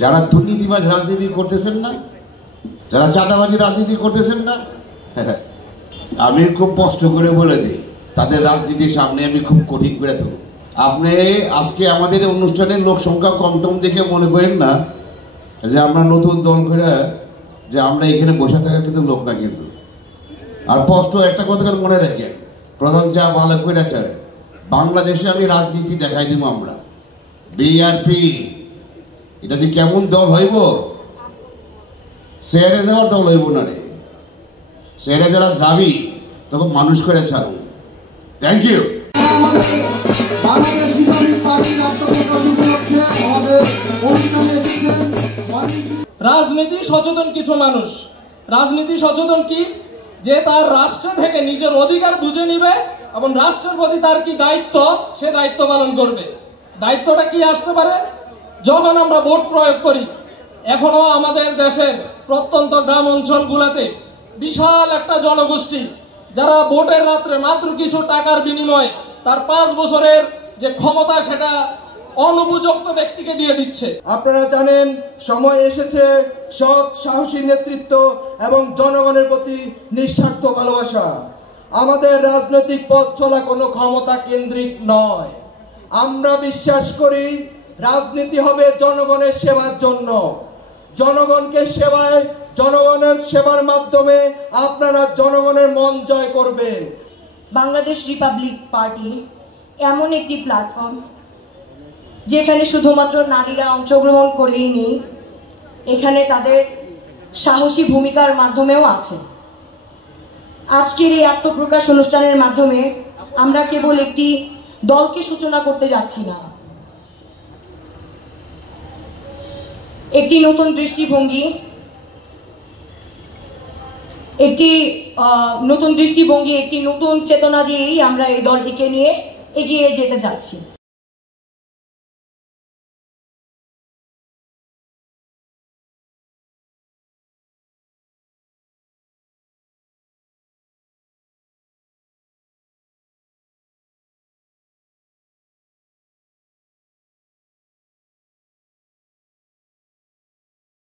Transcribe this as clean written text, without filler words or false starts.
যারা দুর্নীতিবাজ রাজনীতি করতেছেন না, যারা চাঁদাবাজি রাজনীতি করতেছেন না, আমি খুব কষ্ট করে বলে দিই, তাদের রাজনীতির সামনে আমি খুব কঠিন করে দেবো। আপনি আজকে আমাদের অনুষ্ঠানের লোক সংখ্যা কম দেখে মনে করেন না যে আমরা নতুন দল করে যে আমরা এখানে বসে থাকার কিন্তু লোক না কিন্তু। আর স্পষ্ট একটা কথা মনে রাখেন, প্রধান যা ভালো করে চায় বাংলাদেশে আমি রাজনীতি দেখাই দিব আমরা। বিআরপি এটা যে কেমন দল হইব, শহরে যাওয়ার দল হইব না রে। শহরে যারা যাবি তখন মানুষ করে ছাড়ুন। Thank you. রাজনীতি সচেতন কিছু মানুষ, রাজনীতি সচেতন কি, যে তার রাষ্ট্র থেকে নিজের অধিকার বুঝে নিবে এবং রাষ্ট্রের প্রতি তার কি দায়িত্ব, সে দায়িত্ব পালন করবে। দায়িত্বটা কি আসতে পারে? যখন আমরা ভোট প্রয়োগ করি, এখনো আমাদের দেশের প্রত্যন্ত গ্রাম অঞ্চলগুলোতে বিশাল একটা জনগোষ্ঠী যারা ভোটের রাত্রে মাত্র কিছু টাকার বিনিময়ে তার 5 বছরের যে ক্ষমতা সেটা অনুপযুক্ত ব্যক্তিকে দিয়ে দিচ্ছে। আপনারা জানেন সময় এসেছে সৎ সাহসী নেতৃত্ব এবং জনগণের প্রতি নিঃস্বার্থ ভালোবাসা। আমাদের রাজনৈতিক পথ চলা কোনো ক্ষমতা কেন্দ্রিক নয়। আমরা বিশ্বাস করি রাজনীতি হবে জনগণের সেবার জন্য। জনগণকে সেবায়, জনগণের সেবার মাধ্যমে আপনারা জনগণের মন জয় করবেন। বাংলাদেশ রিপাবলিক পার্টি এমন একটি প্ল্যাটফর্ম যেখানে শুধুমাত্র নারীরা অংশগ্রহণ করেই নেই, এখানে তাদের সাহসী ভূমিকার মাধ্যমেও আছে। আজকের এই আত্মপ্রকাশ অনুষ্ঠানের মাধ্যমে আমরা কেবল একটি দলকে সূচনা করতে যাচ্ছি না, একটি নতুন দৃষ্টিভঙ্গি, একটি নতুন চেতনা দিয়েই আমরা এই দলটিকে নিয়ে এগিয়ে যেতে যাচ্ছি।